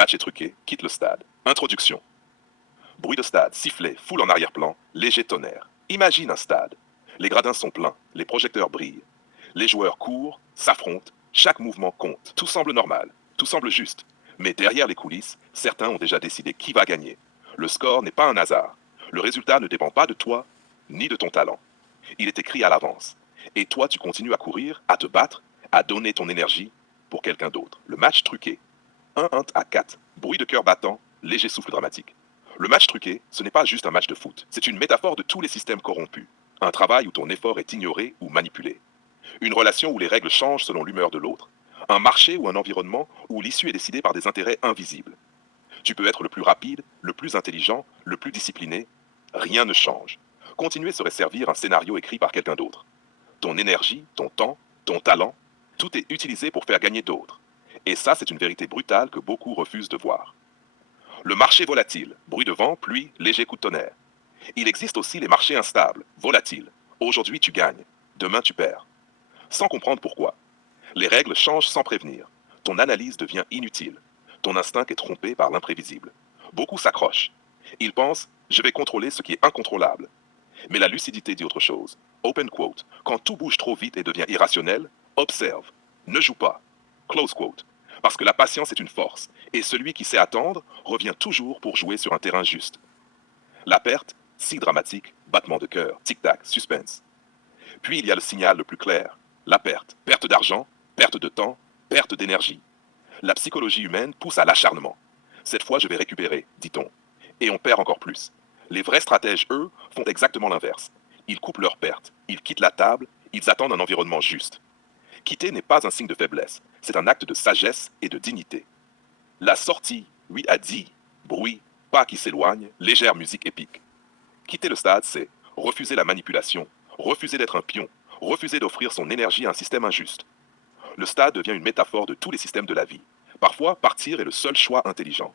match est truqué, quitte le stade. Introduction. Bruit de stade, sifflet, foule en arrière-plan, léger tonnerre. Imagine un stade. Les gradins sont pleins, les projecteurs brillent. Les joueurs courent, s'affrontent, chaque mouvement compte. Tout semble normal, tout semble juste. Mais derrière les coulisses, certains ont déjà décidé qui va gagner. Le score n'est pas un hasard. Le résultat ne dépend pas de toi, ni de ton talent. Il est écrit à l'avance. Et toi, tu continues à courir, à te battre, à donner ton énergie pour quelqu'un d'autre. Le match truqué. 1-1 à 4. Bruit de cœur battant, léger souffle dramatique. Le match truqué, ce n'est pas juste un match de foot. C'est une métaphore de tous les systèmes corrompus. Un travail où ton effort est ignoré ou manipulé. Une relation où les règles changent selon l'humeur de l'autre. Un marché ou un environnement où l'issue est décidée par des intérêts invisibles. Tu peux être le plus rapide, le plus intelligent, le plus discipliné. Rien ne change. Continuer serait servir un scénario écrit par quelqu'un d'autre. Ton énergie, ton temps, ton talent, tout est utilisé pour faire gagner d'autres. Et ça, c'est une vérité brutale que beaucoup refusent de voir. Le marché volatile, bruit de vent, pluie, léger coup de tonnerre. Il existe aussi les marchés instables, volatiles. Aujourd'hui, tu gagnes, demain, tu perds. Sans comprendre pourquoi. Les règles changent sans prévenir. Ton analyse devient inutile. Ton instinct est trompé par l'imprévisible. Beaucoup s'accrochent. Ils pensent, je vais contrôler ce qui est incontrôlable. Mais la lucidité dit autre chose. Open quote. Quand tout bouge trop vite et devient irrationnel, observe. Ne joue pas. Close quote. Parce que la patience est une force, et celui qui sait attendre revient toujours pour jouer sur un terrain juste. La perte, si dramatique, battement de cœur, tic-tac, suspense. Puis il y a le signal le plus clair. La perte. Perte d'argent, perte de temps, perte d'énergie. La psychologie humaine pousse à l'acharnement. Cette fois, je vais récupérer, dit-on. Et on perd encore plus. Les vrais stratèges, eux, font exactement l'inverse. Ils coupent leurs pertes, ils quittent la table, ils attendent un environnement juste. Quitter n'est pas un signe de faiblesse, c'est un acte de sagesse et de dignité. La sortie, 8 à 10, bruit, pas qui s'éloigne, légère musique épique. Quitter le stade, c'est refuser la manipulation, refuser d'être un pion, refuser d'offrir son énergie à un système injuste. Le stade devient une métaphore de tous les systèmes de la vie. Parfois, partir est le seul choix intelligent.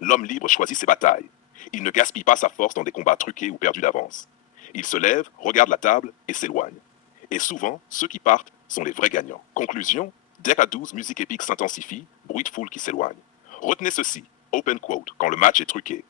L'homme libre choisit ses batailles. Il ne gaspille pas sa force dans des combats truqués ou perdus d'avance. Il se lève, regarde la table et s'éloigne. Et souvent, ceux qui partent sont les vrais gagnants. Conclusion, deck à 12, musique épique s'intensifie, bruit de foule qui s'éloigne. Retenez ceci, open quote, quand le match est truqué.